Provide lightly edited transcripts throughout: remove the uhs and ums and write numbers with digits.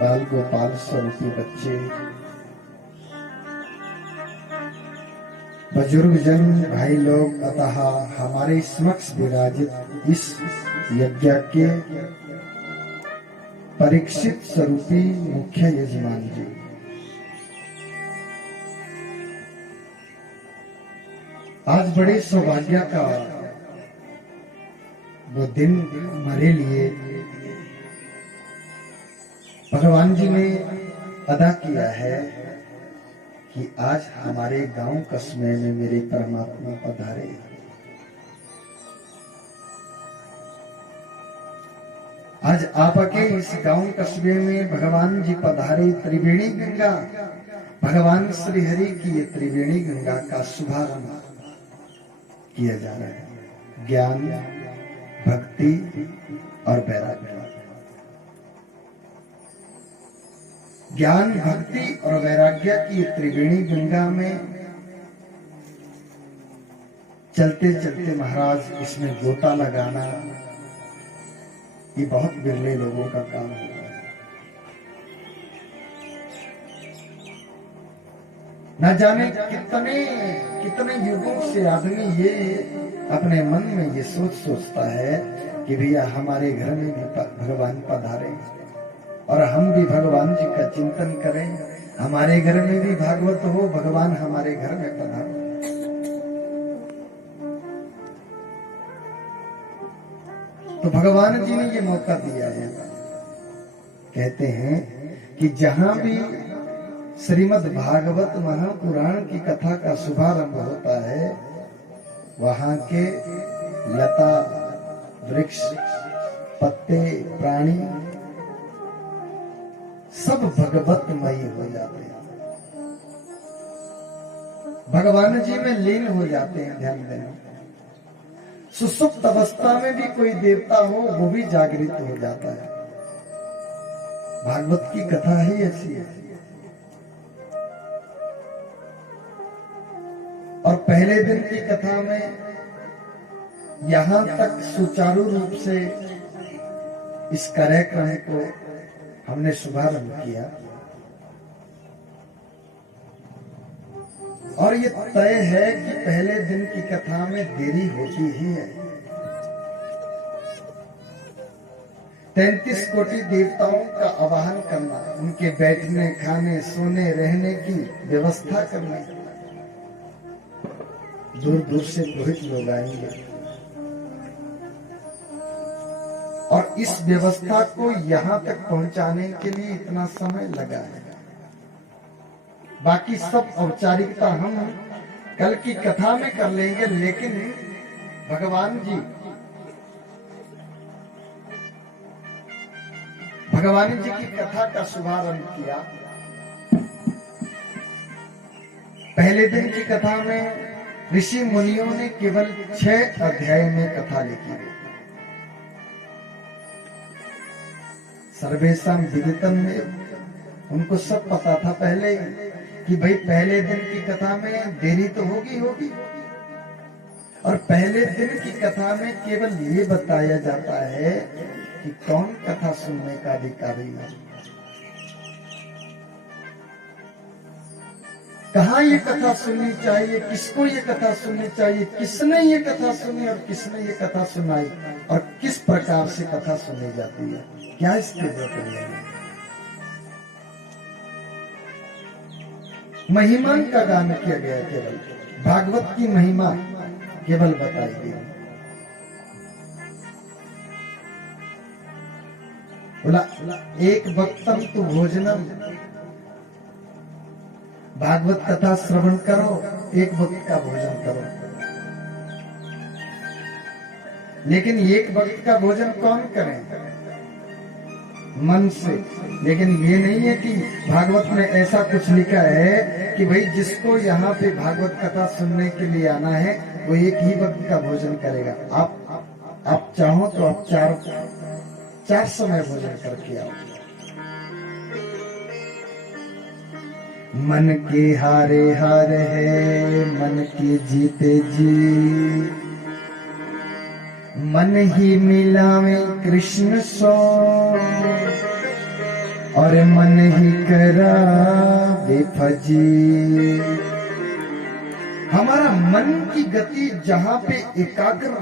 बाल गोपाल स्वरूपी बच्चे, बुजुर्ग जन, भाई लोग, अतः हमारे समक्ष विराजित इस यज्ञ के परीक्षित स्वरूपी मुख्य यजमान जी, आज बड़े सौभाग्य का वो दिन हमारे लिए भगवान जी ने अदा किया है कि आज हमारे गांव कस्बे में मेरे परमात्मा पधारे। आज आपके इस गांव कस्बे में भगवान जी पधारे। त्रिवेणी गंगा, भगवान श्री हरि की ये त्रिवेणी गंगा का शुभारंभ किया जा रहा है। ज्ञान, भक्ति और वैराग्य। ज्ञान, भक्ति और वैराग्य की त्रिवेणी गंगा में चलते चलते महाराज इसमें गोता लगाना ये बहुत बिरले लोगों का काम होता है। न जाने कितने कितने युगों से आदमी ये अपने मन में ये सोचता है कि भैया हमारे घर में भी भगवान पधारे और हम भी भगवान जी का चिंतन करें, हमारे घर में भी भागवत हो, भगवान हमारे घर में पधारे। तो भगवान जी ने ये मौका दिया है। कहते हैं कि जहां भी श्रीमद् भागवत महापुराण की कथा का शुभारंभ होता है, वहां के लता, वृक्ष, पत्ते, प्राणी सब भगवतमयी हो जाते हैं, भगवान जी में लीन हो जाते हैं। ध्यान देना, सुसुप्त अवस्था में भी कोई देवता हो वो भी जागृत हो जाता है। भागवत की कथा ही ऐसी है। और पहले दिन की कथा में यहां तक सुचारू रूप से इस कार्यक्रम को हमने शुभारंभ किया और ये तय है कि पहले दिन की कथा में देरी होती ही है। 33 कोटि देवताओं का आवाहन करना, उनके बैठने, खाने, सोने, रहने की व्यवस्था करना। दूर दूर से पुरोहित लोग आएंगे और इस व्यवस्था को यहां तक पहुंचाने के लिए इतना समय लगा है। बाकी सब औपचारिकता हम कल की कथा में कर लेंगे, लेकिन भगवान जी की कथा का शुभारंभ किया। पहले दिन की कथा में ऋषि मुनियों ने केवल 6 अध्याय में कथा लिखी। सर्वेशम विदितम में उनको सब पता था पहले कि भाई पहले दिन की कथा में देरी तो होगी और पहले दिन की कथा में केवल ये बताया जाता है कि कौन कथा सुनने का अधिकारी है, कहाँ ये कथा सुननी चाहिए, किसको ये कथा सुननी चाहिए, किसने ये कथा सुनी और किसने ये कथा सुनाई और किस प्रकार से कथा सुनी जाती है, क्या इसके प्रक्रिया है। महिमा का गान किया गया, केवल भागवत की महिमा केवल बताई गई। बोला एक वक्तम तु भोजनम, भागवत कथा श्रवण करो, एक वक्त का भोजन करो। लेकिन एक वक्त का भोजन कौन करे? मन से। लेकिन ये नहीं है कि भागवत में ऐसा कुछ लिखा है कि भाई जिसको यहाँ पे भागवत कथा सुनने के लिए आना है वो एक ही वक्त का भोजन करेगा। आप चाहो तो आप चार समय भोजन करके आओ। मन के हारे हार है, मन के जीते जी, मन ही मिलावे कृष्ण सो। और मन ही करा बेफजी। हमारा मन की गति जहां पे एकाग्र,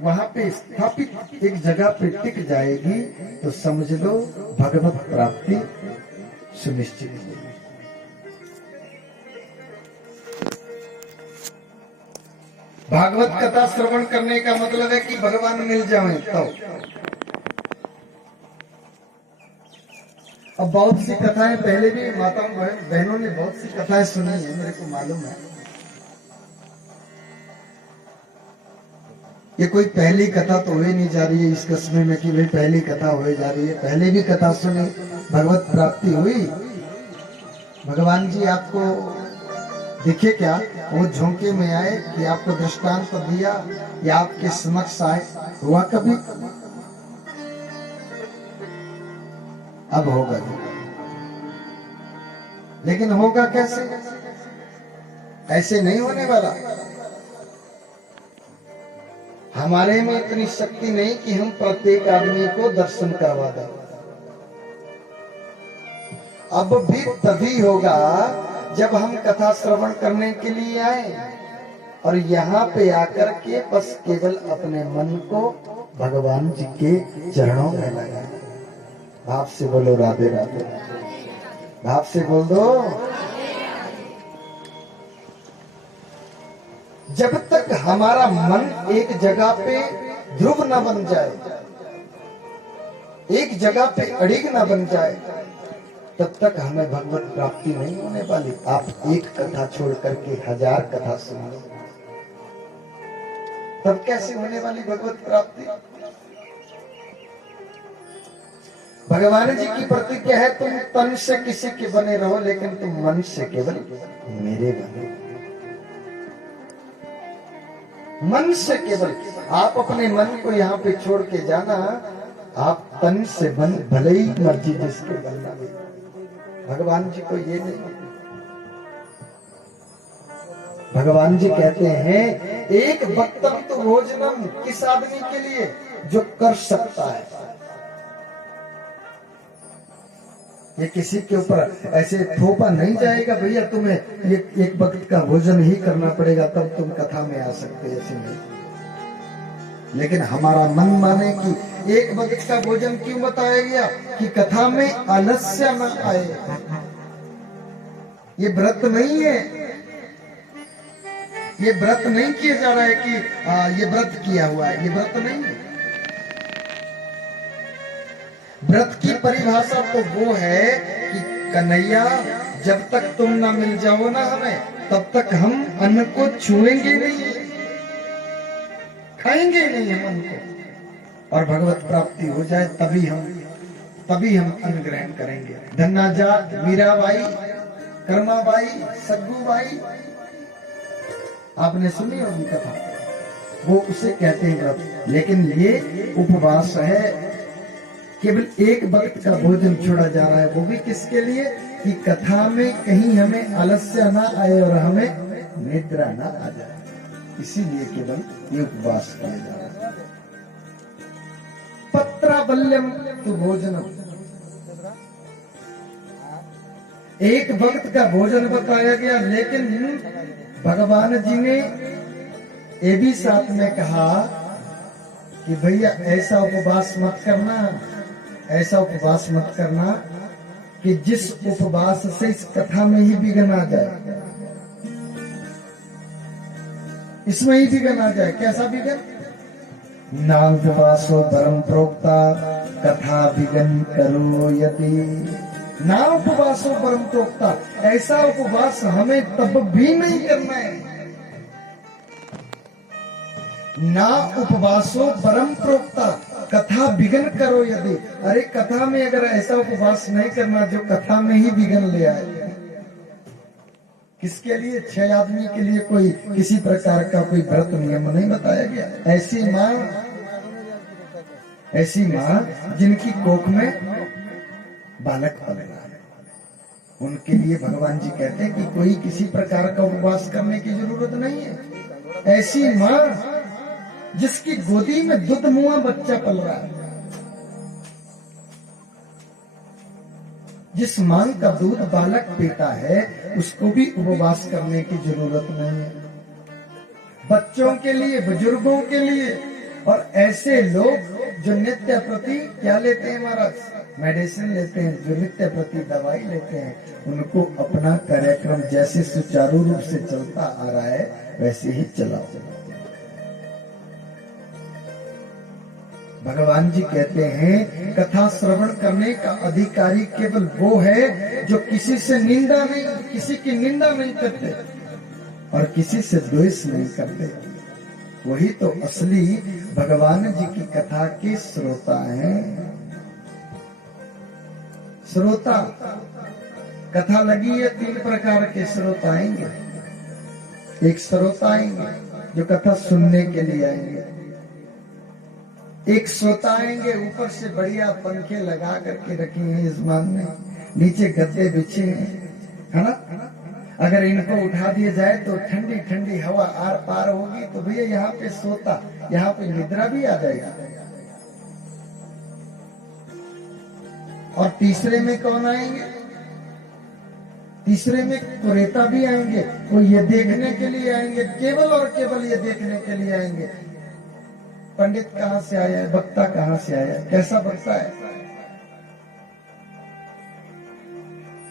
वहां पे स्थापित एक जगह पे टिक जाएगी तो समझ लो भगवत प्राप्ति सुनिश्चित होगी। भागवत कथा श्रवण करने का मतलब है कि भगवान मिल जाएं तो। अब बहुत सी कथाएं पहले भी माताओं बहनों ने बहुत सी कथाएं सुनी है, मेरे को मालूम है। ये कोई पहली कथा तो हो ही नहीं जा रही है इस कस्मे में कि भाई पहली कथा हो जा रही है। पहले भी कथा सुनी, भगवत प्राप्ति हुई। भगवान जी आपको दिखे क्या? वो झोंके में आए कि आपको दृष्टांत तो दिया या आपके समक्ष आए? हुआ कभी? अब होगा, लेकिन होगा कैसे? ऐसे नहीं होने वाला। हमारे में इतनी शक्ति नहीं कि हम प्रत्येक आदमी को दर्शन करवा दें। अब भी तभी होगा जब हम कथा श्रवण करने के लिए आए और यहाँ पे आकर के बस केवल अपने मन को भगवान जी के चरणों में लगाए। भाव से बोलो राधे राधे, भाव से बोल दो। जब तक हमारा मन एक जगह पे ध्रुव न बन जाए, एक जगह पे अड़िग न बन जाए, तब तक हमें भगवत प्राप्ति नहीं होने वाली। आप एक कथा छोड़ करके 1000 कथा सुन लो, तब कैसे होने वाली भगवत प्राप्ति? भगवान जी की प्रतिज्ञा है, तुम तन से किसी के बने रहो लेकिन तुम मन से केवल मेरे बने। मन से केवल आप अपने मन को यहाँ पे छोड़ के जाना, आप तन से बन, भले ही मर्जी जिसके बनना। भगवान जी को ये नहीं। भगवान जी कहते हैं एक वक्तव्य तो भोजनम, किस आदमी के लिए जो कर सकता है। ये किसी के ऊपर ऐसे थोपा नहीं जाएगा, भैया तुम्हें एक वक्त का भोजन ही करना पड़ेगा तब तुम कथा में आ सकते, ऐसे नहीं। लेकिन हमारा मन माने कि एक वक्त का भोजन क्यों बताया गया? कि कथा में आलस्य न आए। ये व्रत नहीं है, ये व्रत नहीं किया जा रहा है कि ये व्रत किया हुआ है, ये व्रत नहीं है। व्रत की परिभाषा तो वो है कि कन्हैया जब तक तुम ना मिल जाओ ना हमें, तब तक हम अन्न को छुएंगे नहीं, खाएंगे नहीं हम अन्न को। और भगवत प्राप्ति हो जाए तभी हम अन्न ग्रहण करेंगे। धन्नाजात, मीराबाई, कर्माबाई, सग्गूबाई, आपने सुनी होगी कथा, वो उसे कहते हैं व्रत। लेकिन ये उपवास है, केवल एक वक्त का भोजन छोड़ा जा रहा है। वो भी किसके लिए? कि कथा में कहीं हमें आलस्य ना आए और हमें निद्रा ना आ जाए, इसीलिए केवल ये उपवास किया जा रहा है। पत्राबल्यम तो भोजनम, एक वक्त का भोजन बताया गया। लेकिन भगवान जी ने ये भी साथ में कहा कि भैया ऐसा उपवास मत करना, ऐसा उपवास मत करना कि जिस उपवास से इस कथा में ही विघ्न आ जाए, इसमें ही विघ्न आ जाए। कैसा विघ्न? ना उपवासो परम प्रोक्ता कथा विघ्न करो यदि। ना उपवासो परम प्रोक्ता, ऐसा उपवास हमें तब भी नहीं करना है। ना उपवासो परम प्रोक्ता कथा विघ्न करो यदि। अरे कथा में अगर ऐसा उपवास नहीं करना जो कथा में ही विघ्न ले आए। किसके लिए? 6 आदमी के लिए कोई किसी प्रकार का कोई व्रत नियम नहीं बताया गया। ऐसी माँ जिनकी कोख में बालक पलेगा, उनके लिए भगवान जी कहते हैं कि कोई किसी प्रकार का उपवास करने की जरूरत नहीं है। ऐसी माँ जिसकी गोदी में दुध मुआ बच्चा पल रहा है, जिस मां का दूध बालक पीता है उसको भी उपवास करने की जरूरत नहीं है। बच्चों के लिए, बुजुर्गों के लिए, और ऐसे लोग जो नित्य प्रति क्या लेते हैं महाराज, मेडिसिन लेते हैं, जो नित्य प्रति दवाई लेते हैं, उनको अपना कार्यक्रम जैसे सुचारू रूप से चलता आ रहा है वैसे ही चलाओ। भगवान जी कहते हैं कथा श्रवण करने का अधिकारी केवल वो है जो किसी से निंदा नहीं, किसी की निंदा नहीं करते और किसी से द्वेष नहीं करते। वही तो असली भगवान जी की कथा के श्रोता हैं। श्रोता, कथा लगी है, 3 प्रकार के श्रोता आएंगे। एक श्रोता आएंगे जो कथा सुनने के लिए आएंगे, एक श्रोता आएंगे ऊपर से बढ़िया पंखे लगा करके रखे हैं यजमान ने, नीचे गद्दे बिछे हैं, है ना। अगर इनको उठा दिया जाए तो ठंडी ठंडी हवा आर पार होगी, तो भैया यहाँ पे सोता, यहाँ पे निद्रा भी आ जाएगी। और तीसरे में कौन आएंगे? तीसरे में कुरेता भी आएंगे। वो ये देखने के लिए आएंगे, केवल और केवल ये देखने के लिए आएंगे पंडित कहाँ से आया है, वक्ता कहाँ से आया है, कैसा वक्ता है।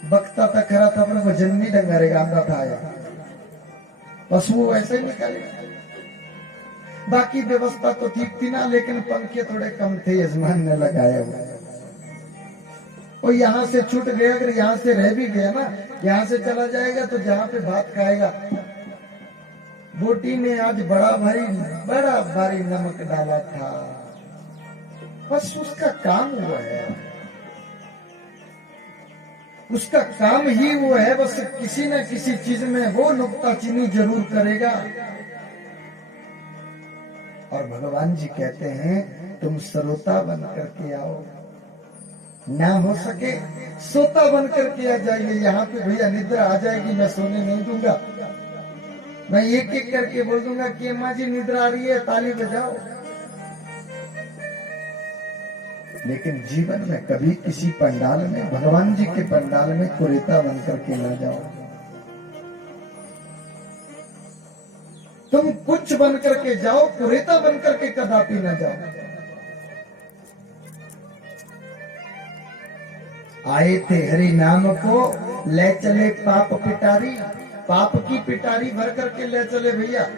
वक्ता तक खरा था पर वजन नहीं डंगारेगा, आंधा था आया, बस वो वैसे ही निकालेगा। बाकी व्यवस्था तो ठीक थी ना, लेकिन पंखे थोड़े कम थे, यजमान ने लगाया हुआ। वो यहाँ से छूट गया, अगर यहाँ से रह भी गया ना, यहाँ से चला जाएगा तो जहाँ पे भात खाएगा, बोटी ने आज बड़ा भारी नमक डाला था, बस उसका काम हुआ है, उसका काम ही वो है, बस किसी न किसी चीज में वो नुक्ताचीनी जरूर करेगा। और भगवान जी कहते हैं तुम श्रोता बन करके आओ, ना हो सके सोता बन करके आ जाइए। यहाँ पे भैया निद्रा आ जाएगी, मैं सोने नहीं दूंगा, मैं एक एक करके बोल दूंगा कि अम्मा जी निद्रा आ रही है, ताली बजाओ। लेकिन जीवन में कभी किसी पंडाल में, भगवान जी के पंडाल में कुरेता बन करके ना जाओ। तुम कुछ बन करके जाओ, कुरेता बन करके कदापि ना जाओ। आए थे हरि नाम को, ले चले पाप पिटारी, पाप की पिटारी भर करके ले चले भैया।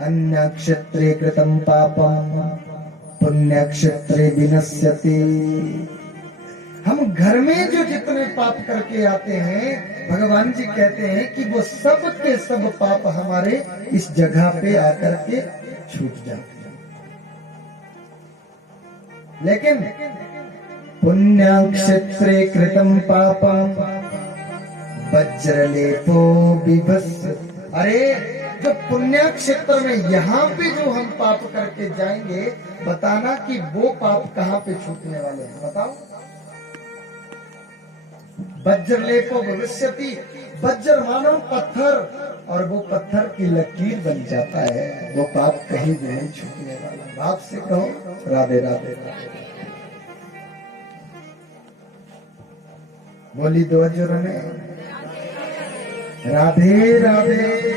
अन्य क्षेत्रे कृतम पापम पुण्य क्षेत्रे विनश्यति। हम घर में जो जितने पाप करके आते हैं, भगवान जी कहते हैं कि वो सब के सब पाप हमारे इस जगह पे आकर के छूट जाते हैं। लेकिन पुण्य क्षेत्रे कृतम पापम वज्रलेपो विभस्स। अरे जो पुण्य क्षेत्र में यहाँ पे जो हम पाप करके जाएंगे, बताना कि वो पाप कहाँ पे छूटने वाले हैं, बताओ। वज्रलेपो भविष्यति, वज्र मानो पत्थर, और वो पत्थर की लकीर बन जाता है, वो पाप कहीं भी नहीं छूटने वाला। बाप से कहो राधे राधे राधे। बोली दो जोर में राधे राधे।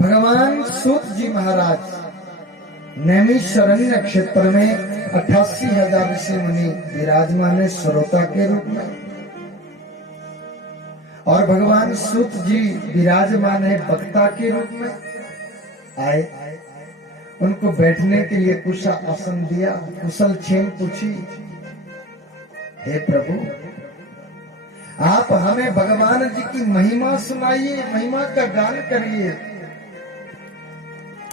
भगवान सूत जी महाराज नैमिषारण्य क्षेत्र में 88,000 ऋषि मुनि विराजमान है श्रोता के रूप में, और भगवान सूत जी विराजमान है वक्ता के रूप में। आए, उनको बैठने के लिए कुशा आसन दिया, कुशल छेम पूछी, हे प्रभु आप हमें भगवान जी की महिमा सुनाइए, महिमा का गान करिए।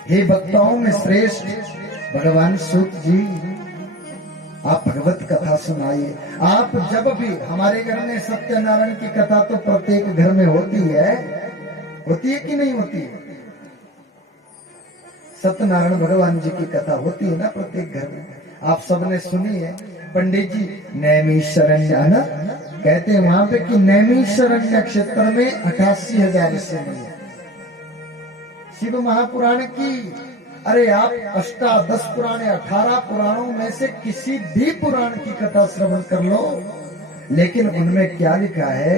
हे वक्ताओं में श्रेष्ठ भगवान सूत जी, आप भगवत कथा सुनाइए। आप जब भी, हमारे घर में सत्यनारायण की कथा तो प्रत्येक घर में होती है कि नहीं होती है? सत्यनारायण भगवान जी की कथा होती है ना प्रत्येक घर में, आप सबने सुनी है। पंडित जी नैमिषारण्य है ना, कहते हैं वहां पे कि नैमिषारण्य क्षेत्र में 88,000 ऋषि मुनि। शिव महापुराण की अरे आप अष्टादश पुराण 18 पुराणों में से किसी भी पुराण की कथा श्रवण कर लो, लेकिन उनमें क्या लिखा है?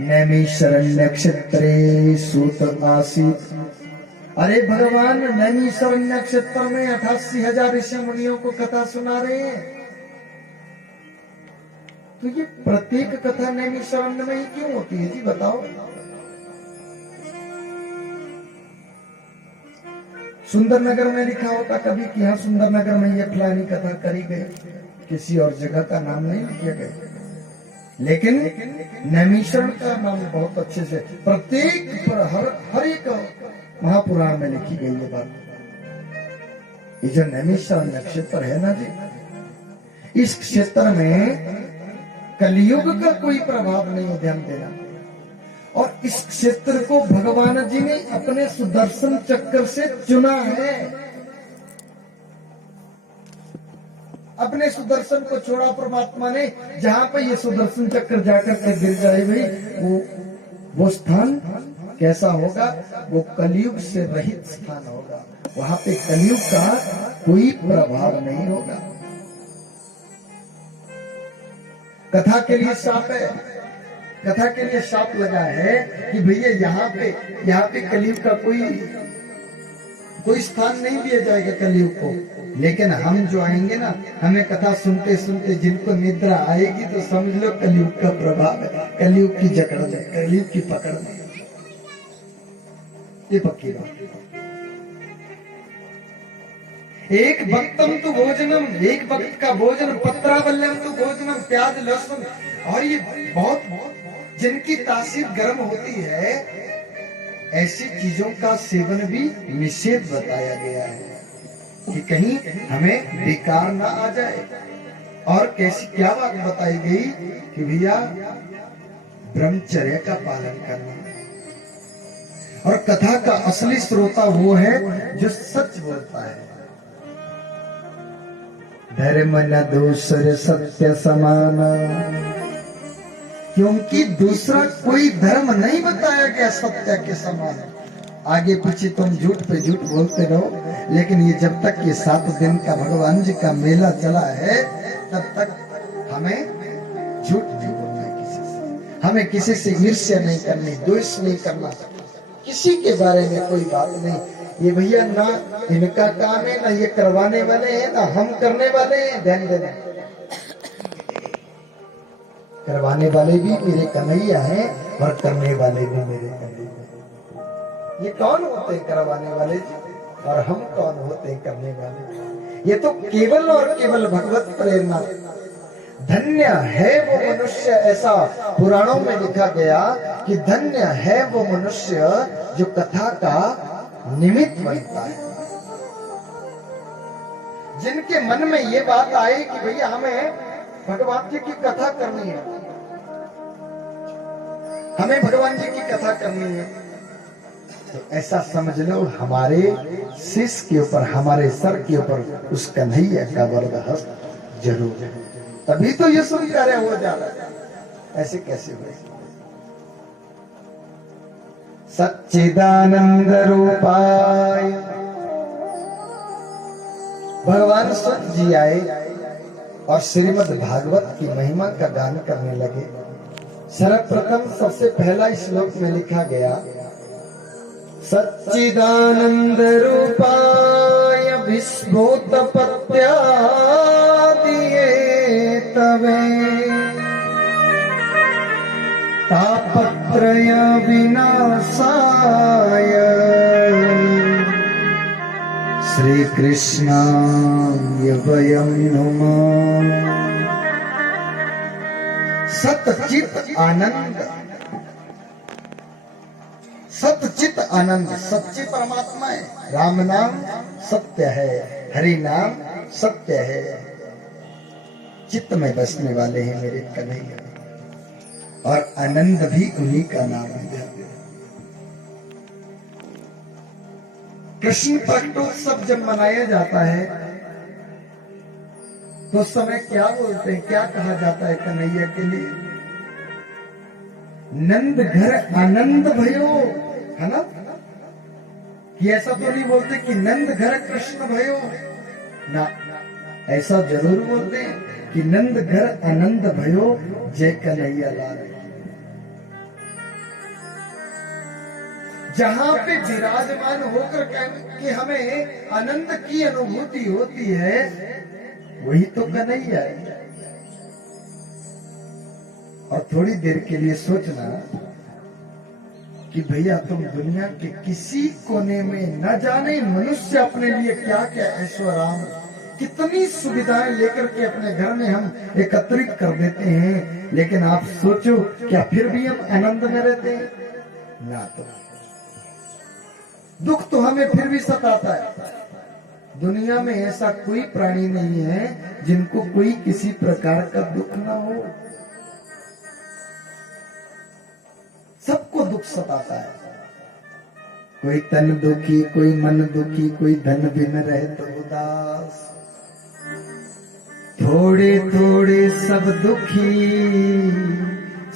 नैमिषारण्य क्षेत्रे सूत आसीत। अरे भगवान नैमिषारण्य क्षेत्र में 88,000 ऋषि मुनियों को कथा सुना रहे हैं, तो ये प्रत्येक कथा नैमिषारण्य में ही क्यों होती है जी, बताओ? सुंदर नगर में लिखा होता कभी कि हाँ सुंदर नगर में ये फलानी कथा करी गई, किसी और जगह का नाम नहीं लिखा गया। लेकिन नैमिषारण्य का नाम बहुत अच्छे से प्रत्येक हर एक महापुराण में लिखी गई है बात। ये जो नैमिषारण्य क्षेत्र है ना जी, इस क्षेत्र में कलयुग का कोई प्रभाव नहीं है, ध्यान देना। और इस क्षेत्र को भगवान जी ने अपने सुदर्शन चक्र से चुना है। अपने सुदर्शन को छोड़ा परमात्मा ने, जहां पे ये सुदर्शन चक्र जाकर के गिर जाए भाई, वो स्थान कैसा होगा? वो कलयुग से रहित स्थान होगा। वहां पे कलयुग का कोई प्रभाव नहीं होगा। कथा के लिए शाप है, कथा के लिए शाप लगा है कि भैया यहाँ पे कलयुग का कोई स्थान नहीं दिया जाएगा कलयुग को। लेकिन हम जो आएंगे ना, हमें कथा सुनते सुनते जिनको निद्रा आएगी तो समझ लो कलयुग का प्रभाव है, कलयुग की जकड़ है, कलयुग की पकड़ है। ये पक्की बात। एक भक्तम तो भोजनम, एक भक्त का भोजन, पत्रावल्यम तो भोजनम, प्याज लहसुन, और ये बहुत जिनकी तासीर गर्म होती है, ऐसी चीजों का सेवन भी निषेध बताया गया है कि कहीं हमें विकार ना आ जाए। और कैसी क्या बात बताई गई कि भैया ब्रह्मचर्य का पालन करना। और कथा का असली श्रोता वो है जो सच बोलता है। धर्म न दूसरे सत्य समान, क्योंकि दूसरा कोई धर्म नहीं बताया गया सत्य के समान। आगे पीछे तुम झूठ पे झूठ बोलते रहो, लेकिन ये जब तक ये 7 दिन का भगवान जी का मेला चला है, तब तक हमें झूठ नहीं बोलना है किसी से, हमें किसी से ईर्ष्या नहीं करनी, द्वेष नहीं करना, किसी के बारे में कोई बात नहीं। ये भैया ना इनका काम है, ना ये करवाने वाले हैं, ना हम करने वाले हैं। ध्यान देना, करवाने वाले भी मेरे कन्हैया हैं और करने वाले भी मेरे कन्हैया। ये कौन होते हैं करवाने वाले जी, और हम कौन होते हैं करने वाले? ये तो केवल और केवल भगवत प्रेरणा। धन्य है वो मनुष्य, ऐसा पुराणों में लिखा गया कि धन्य है वो मनुष्य जो कथा का निमित्त बनता है। जिनके मन में ये बात आए कि भैया हमें भगवान जी की कथा करनी है, हमें भगवान जी की कथा करनी है, तो ऐसा समझ लो हमारे शीश के ऊपर, हमारे सर के ऊपर उस कन्हैया का वरदहस्त जरूर है। तभी तो ये स्वीकार हो जा रहा है। ऐसे कैसे हुए? सच्चिदानंद रूपाय भगवान स्वयं जी आए और श्रीमद् भागवत की महिमा का गान करने लगे। सर्वप्रथम सबसे पहला श्लोक में लिखा गया, सच्चिदानंद रूपाय विस्फोट पत्या दिए तवे तापत्रय विनाशाय श्री कृष्णाय वयं नमः। सतचित आनंद, सतचित आनंद, सच्चे परमात्मा है। राम नाम सत्य है, हरि नाम सत्य है, चित्त में बसने वाले हैं मेरे कन्हैया, और आनंद भी उन्हीं का नाम है। कृष्ण प्रकटोत्सव जब मनाया जाता है तो उस समय क्या बोलते हैं, क्या कहा जाता है कन्हैया के लिए? नंद घर आनंद भयो, है ना? कि ऐसा तो नहीं बोलते कि नंद घर कृष्ण भयो ना, ऐसा जरूर बोलते हैं कि नंद घर आनंद भयो जय कन्हैया लाल। जहां पे विराजमान होकर के हमें आनंद की अनुभूति होती है वही तो कन्हैया है। और थोड़ी देर के लिए सोचना कि भैया तुम दुनिया के किसी कोने में न जाने मनुष्य अपने लिए क्या क्या ऐश्वर्य कितनी सुविधाएं लेकर के अपने घर में हम एकत्रित कर देते हैं, लेकिन आप सोचो क्या फिर भी हम आनंद में रहते हैं? ना, तो दुख तो हमें फिर भी सताता है। दुनिया में ऐसा कोई प्राणी नहीं है जिनको कोई किसी प्रकार का दुख ना हो। सबको दुख सताता है। कोई तन दुखी, कोई मन दुखी, कोई धन बिन रहे तो उदास, थोड़े थोड़े सब दुखी,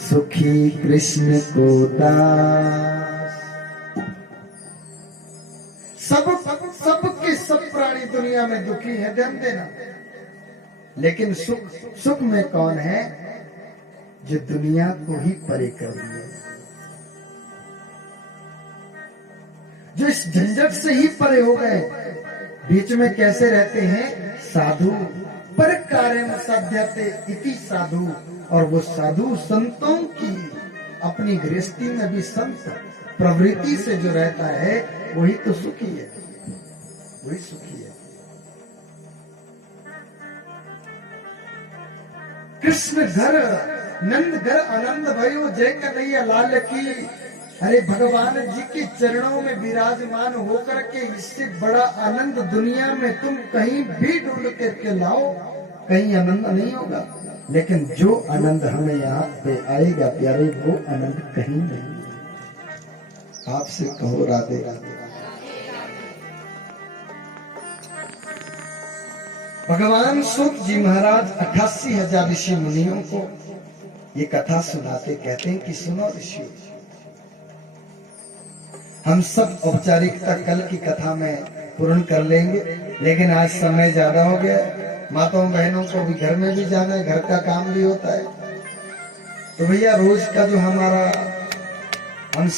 सुखी कृष्ण को दास। सब के सब प्राणी दुनिया में दुखी है, ध्यान देना। लेकिन सुख में कौन है? जो दुनिया को ही परे कर दिया, जो इस झंझट से ही परे हो गए। बीच में कैसे रहते हैं? साधु पर कार्यम साध्यते इति साधु। और वो साधु संतों की अपनी गृहस्थी में भी संत प्रवृत्ति से जो रहता है वही तो सुखी है, वही सुखी है। कृष्ण घर नंद घर आनंद भयो जय कन्हैया लाल की। अरे भगवान जी के चरणों में विराजमान होकर के इससे बड़ा आनंद दुनिया में तुम कहीं भी ढूंढ करके लाओ, कहीं आनंद नहीं होगा। लेकिन जो आनंद हमें यहाँ पे आएगा प्यारे, वो आनंद कहीं नहीं। आपसे कहो राधे राधे। भगवान सूत जी महाराज 88,000 ऋषि मुनियों को ये कथा सुनाते, कहते हैं कि सुनो ऋषि, हम सब औपचारिकता कल की कथा में पूर्ण कर लेंगे, लेकिन आज समय ज्यादा हो गया। माताओं बहनों को भी घर में भी जाना है, घर का काम भी होता है। तो भैया रोज का जो हमारा हम